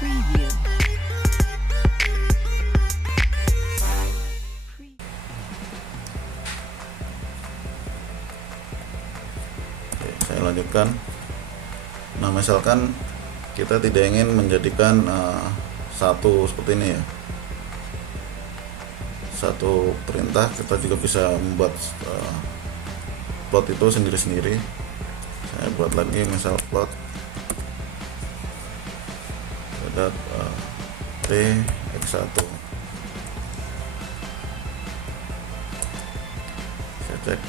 Preview. Oke, saya lanjutkan. Nah, misalkan kita tidak ingin menjadikan satu seperti ini ya, satu perintah, kita juga bisa membuat plot itu sendiri-sendiri. Saya buat lagi, misal plot terhadap T X1. Saya cek.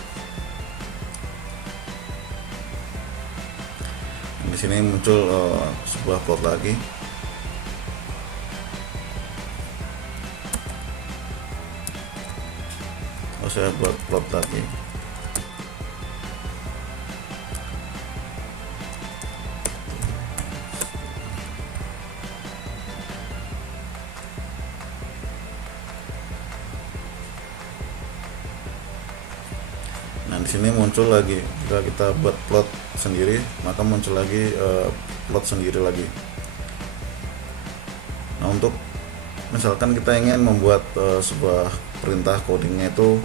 Di sini muncul sebuah plot lagi. Saya buat plot lagi. Nah, di sini muncul lagi, jika kita buat plot sendiri, maka muncul lagi plot sendiri lagi. Nah, untuk misalkan kita ingin membuat sebuah perintah codingnya itu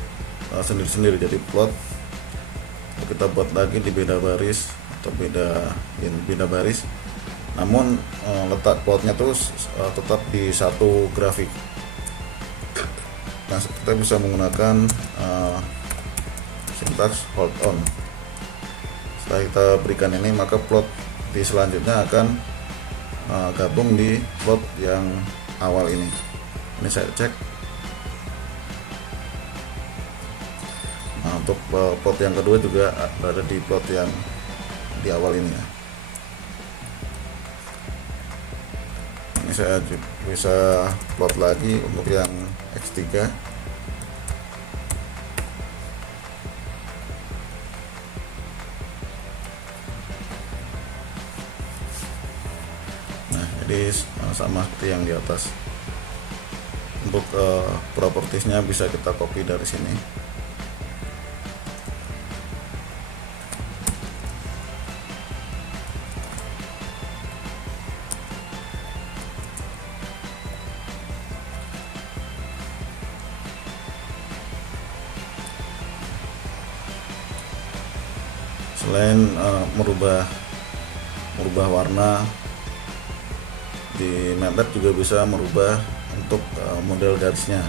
sendiri-sendiri, jadi plot kita buat lagi di beda baris atau beda baris, namun letak plotnya tuh tetap di satu grafik. Nah, kita bisa menggunakan sintaks hold on. Setelah kita berikan ini, maka plot di selanjutnya akan gabung di plot yang awal ini. Ini saya cek. Nah, untuk plot yang kedua juga berada di plot yang di awal ini ya. Ini saya bisa plot lagi untuk yang X3. Jadi sama seperti yang di atas. Untuk propertiesnya bisa kita copy dari sini. Selain merubah warna, di MATLAB juga bisa merubah untuk model garisnya.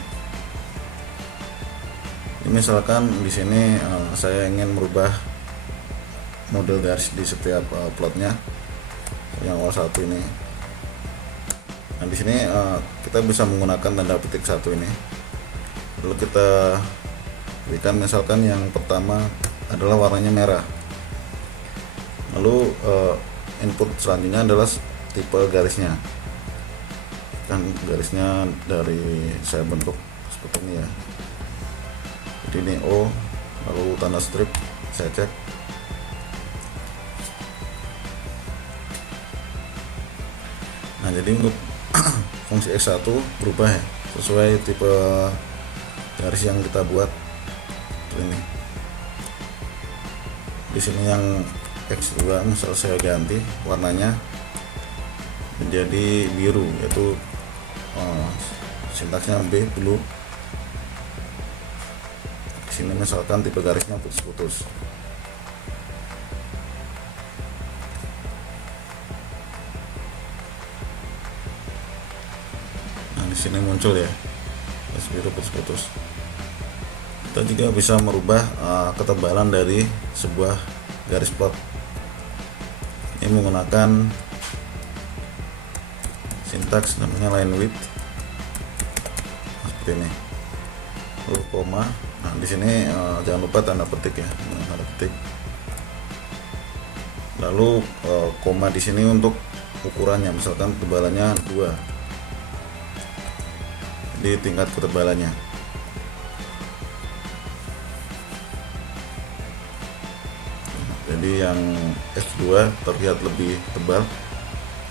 Ini misalkan di sini saya ingin merubah model garis di setiap plotnya, yang awal satu ini. Nah, di sini kita bisa menggunakan tanda petik satu ini. Lalu kita berikan, misalkan yang pertama adalah warnanya merah. Lalu input selanjutnya adalah tipe garisnya. Kan garisnya dari saya bentuk seperti ini ya, jadi ini O, lalu tanda strip, saya cek. Nah, jadi untuk fungsi X1 berubah ya, sesuai tipe garis yang kita buat. Ini di sini yang X2 misal saya ganti warnanya menjadi biru, yaitu sintaksnya B blue. Di sini misalkan tipe garisnya putus-putus. Nah, di sini muncul ya, garis biru putus-putus. Kita juga bisa merubah ketebalan dari sebuah garis plot. Ini menggunakan sintaks namanya line width seperti ini, lalu koma. Nah, di sini jangan lupa tanda petik ya, tanda petik. Lalu koma di sini untuk ukurannya, misalkan ketebalannya 2, jadi tingkat ketebalannya. Jadi yang X2 terlihat lebih tebal.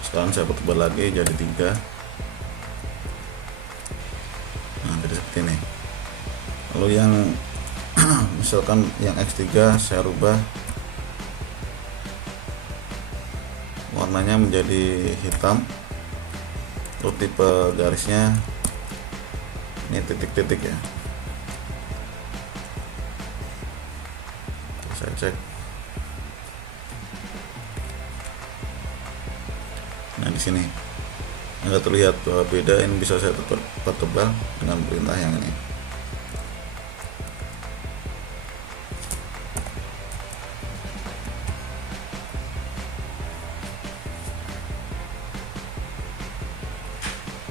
Sekarang saya pertebal lagi jadi 3. Nah, jadi seperti ini. Lalu yang misalkan yang X3 saya rubah warnanya menjadi hitam. Untuk tipe garisnya ini titik-titik ya. Saya cek. Nah di sini nggak terlihat beda, ini bisa saya tebal dengan perintah yang ini.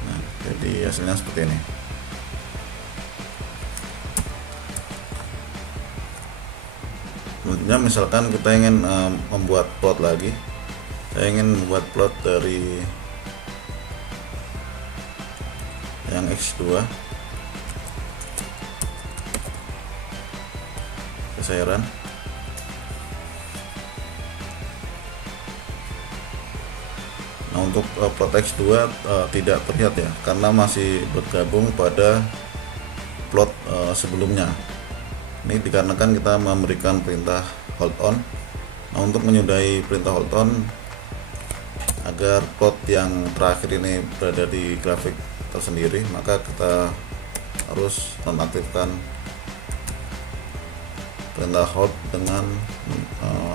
Nah, jadi hasilnya seperti ini. Selanjutnya misalkan kita ingin membuat plot lagi, saya ingin membuat plot dari yang X2, saya run. Nah untuk plot X2 tidak terlihat ya, karena masih bergabung pada plot sebelumnya. Ini dikarenakan kita memberikan perintah hold on. Nah untuk menyudahi perintah hold on agar plot yang terakhir ini berada di grafik tersendiri, maka kita harus nonaktifkan perintah hold dengan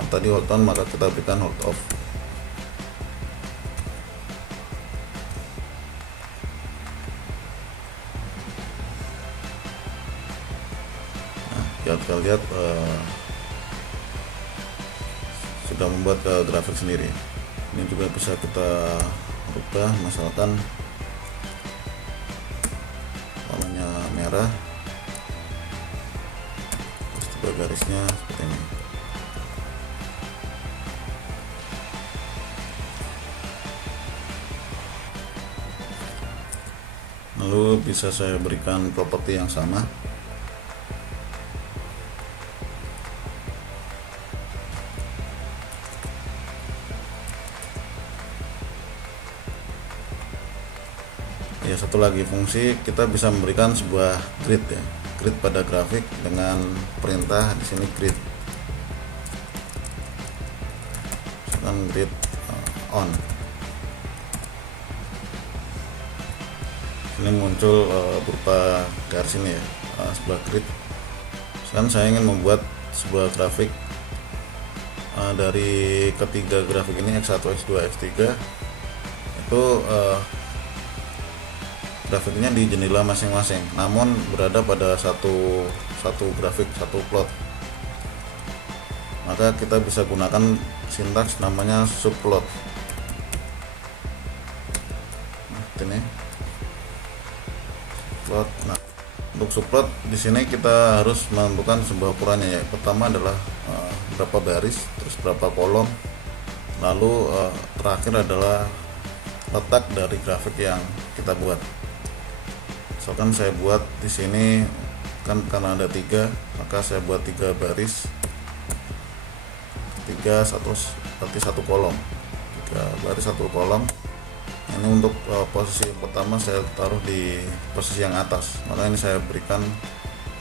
tadi hold on, maka kita berikan hold off. Kita lihat sudah membuat grafik sendiri. Ini juga bisa kita rubah, misalkan warnanya merah, terus tipe garisnya seperti ini. Lalu bisa saya berikan properti yang sama. Ya, satu lagi fungsi, kita bisa memberikan sebuah grid ya, grid pada grafik dengan perintah di sini grid, misalkan grid on. Ini muncul berupa garis ini ya, sebuah grid. Sekarang saya ingin membuat sebuah grafik dari ketiga grafik ini, X1, X2, X3 itu grafiknya di jendela masing-masing, namun berada pada satu grafik, satu plot. Maka kita bisa gunakan sintaks namanya subplot. Ini plot. Nah, untuk subplot di sini kita harus menentukan sebuah ukurannya ya. Pertama adalah berapa baris, terus berapa kolom, lalu terakhir adalah letak dari grafik yang kita buat. Misalkan saya buat di sini kan karena ada 3, maka saya buat 3 baris, 3 berarti 1 kolom, 3 baris 1 kolom. Ini untuk posisi yang pertama saya taruh di posisi yang atas, maka ini saya berikan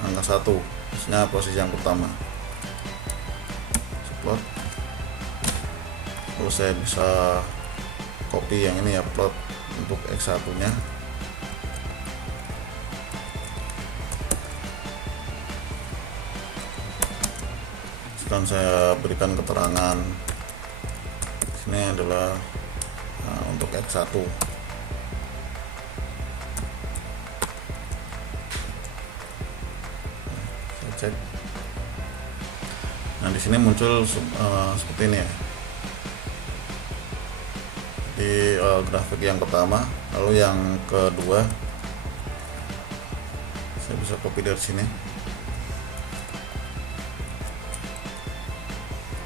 angka 1, maksudnya posisi yang pertama. Plot. Lalu saya bisa copy yang ini ya, plot untuk X1 nya. Sekarang saya berikan keterangan sini adalah untuk X1. Saya cek. Nah di sini muncul seperti ini ya, di grafik yang pertama. Lalu yang kedua saya bisa copy dari sini.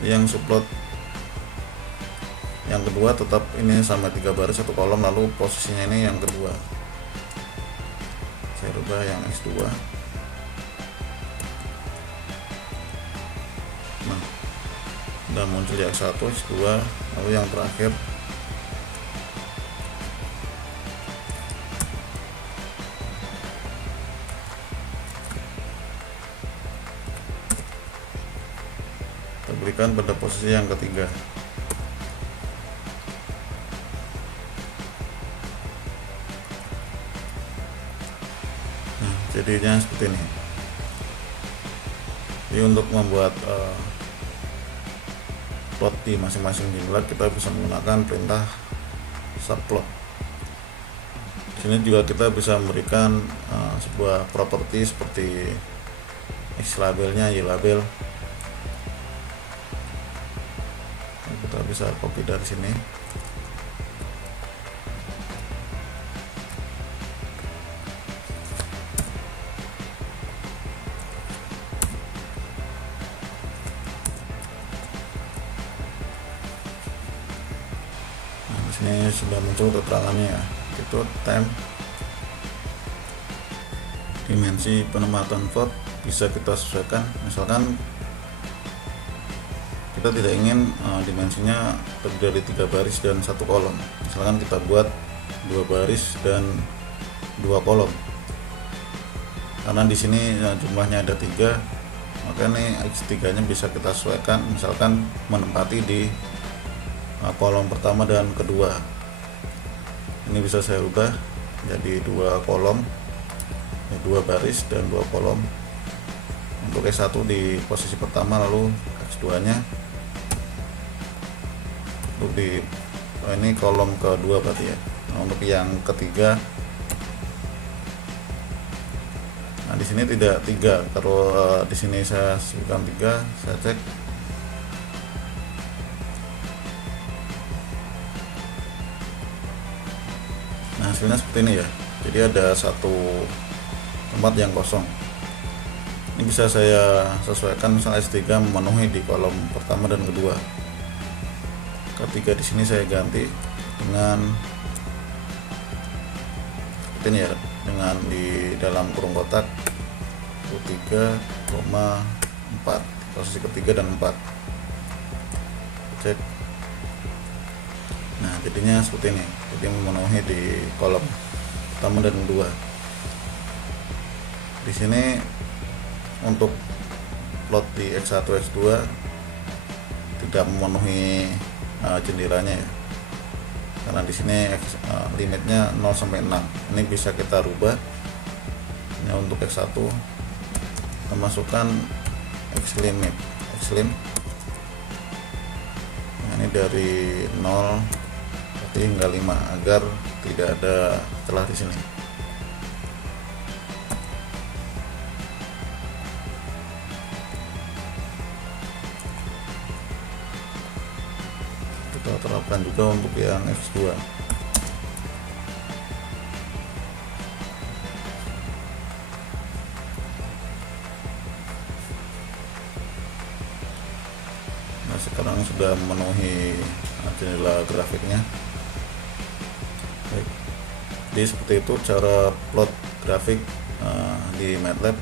Yang subplot yang kedua tetap ini sama 3 baris 1 kolom, lalu posisinya ini yang kedua saya rubah yang X2. Nah, udah muncul di X1, X2, lalu yang terakhir kita berikan pada posisi yang ketiga. jadinya seperti ini. Jadi untuk membuat plot di masing-masing jinglet kita bisa menggunakan perintah subplot. Di sini juga kita bisa memberikan sebuah properti seperti X labelnya, Y label. Kita bisa copy dari sini. Ini sudah muncul keterangannya ya, itu time, dimensi penempatan plot bisa kita sesuaikan. Misalkan kita tidak ingin dimensinya terdiri dari 3 baris dan 1 kolom, misalkan kita buat 2 baris dan 2 kolom. Karena di sini jumlahnya ada 3, maka nih X3 nya bisa kita sesuaikan, misalkan menempati di kolom pertama dan kedua. Ini bisa saya ubah jadi 2 kolom, 2 baris dan 2 kolom. Untuk X1 di posisi pertama, lalu X2 nya untuk di ini kolom kedua berarti ya. Nah, untuk yang ketiga, nah di sini tidak 3, kalau di sini saya sebutkan 3, saya cek. Nah, hasilnya seperti ini ya. Jadi ada 1 tempat yang kosong. Ini bisa saya sesuaikan, misalnya S3 memenuhi di kolom pertama dan kedua. Ketiga di sini saya ganti dengan seperti ini ya, dengan di dalam kurung kotak 3,4, posisi ketiga dan 4. Cek. Nah, jadinya seperti ini. Jadi memenuhi di kolom pertama dan kedua. Di sini untuk plot di X1 X2 tidak memenuhi jendelanya ya. Karena di sini limitnya 0 sampai 6. Ini bisa kita rubah. Ini untuk X1 kita masukkan X limit, X lim. Nah, ini dari 0 hingga 5 agar tidak ada celah di sini. Kita terapkan juga untuk yang X2. Nah, sekarang sudah memenuhi jendela grafiknya. Baik. Jadi seperti itu cara plot grafik di MATLAB.